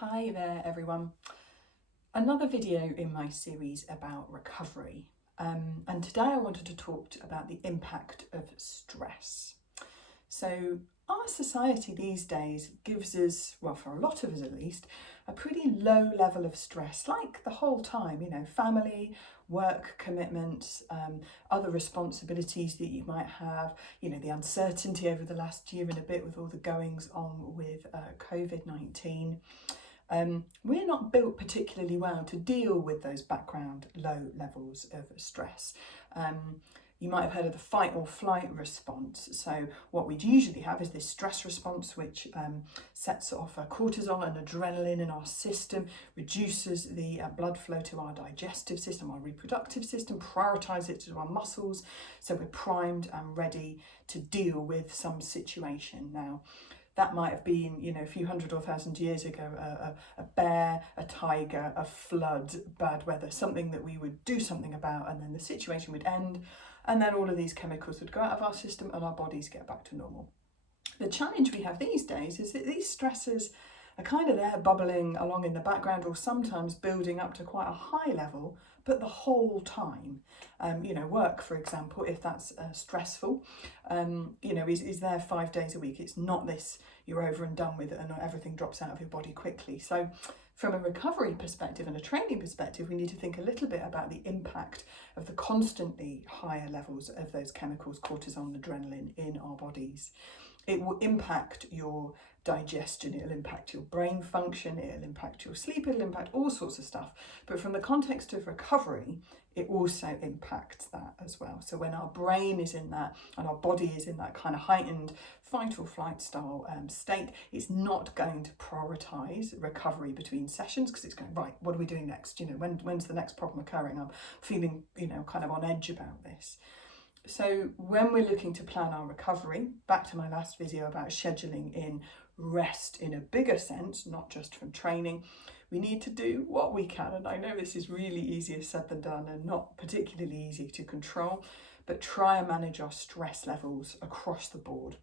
Hi there everyone. Another video in my series about recovery, and today I wanted to talk about the impact of stress. So our society these days gives us, well, for a lot of us at least, a pretty low level of stress, like the whole time, family, work commitments, other responsibilities that you might have, the uncertainty over the last year and a bit with all the goings on with COVID-19. We're not built particularly well to deal with those background low levels of stress. You might have heard of the fight or flight response. So what we'd usually have is this stress response, which sets off cortisol and adrenaline in our system, reduces the blood flow to our digestive system, our reproductive system, prioritises it to our muscles. So we're primed and ready to deal with some situation. Now, that might have been, a few hundred or thousand years ago, a bear, a tiger, a flood, bad weather, something that we would do something about, and then the situation would end, and then all of these chemicals would go out of our system and our bodies get back to normal. The challenge we have these days is that these stressors are kind of there bubbling along in the background, or sometimes building up to quite a high level, but the whole time. Work, for example, if that's stressful, is there 5 days a week. It's not this, you're over and done with it and everything drops out of your body quickly. So from a recovery perspective and a training perspective, we need to think a little bit about the impact of the constantly higher levels of those chemicals, cortisol and adrenaline, in our bodies. It will impact your digestion, it'll impact your brain function, it'll impact your sleep, it'll impact all sorts of stuff. But from the context of recovery, it also impacts that as well. So when our brain is in that and our body is in that kind of heightened fight or flight style state, it's not going to prioritise recovery between sessions, because it's going, right, what are we doing next? When's the next problem occurring? I'm feeling, kind of on edge about this. So when we're looking to plan our recovery, back to my last video about scheduling in rest in a bigger sense, not just from training, we need to do what we can. And I know this is really easier said than done and not particularly easy to control, but try and manage our stress levels across the board.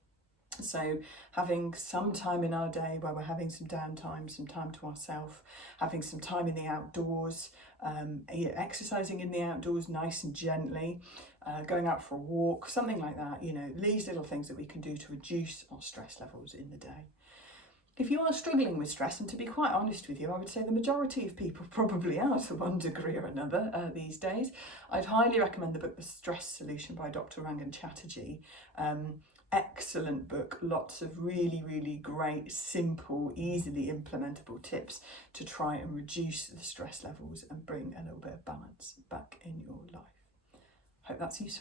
So having some time in our day where we're having some downtime, some time to ourselves, having some time in the outdoors, exercising in the outdoors nice and gently, going out for a walk, something like that, these little things that we can do to reduce our stress levels in the day. If you are struggling with stress, and to be quite honest with you, I would say the majority of people probably are to one degree or another these days, I'd highly recommend the book The Stress Solution by Dr. Rangan Chatterjee. Excellent book, lots of really, really great, simple, easily implementable tips to try and reduce the stress levels and bring a little bit of balance back in your life. Hope that's useful.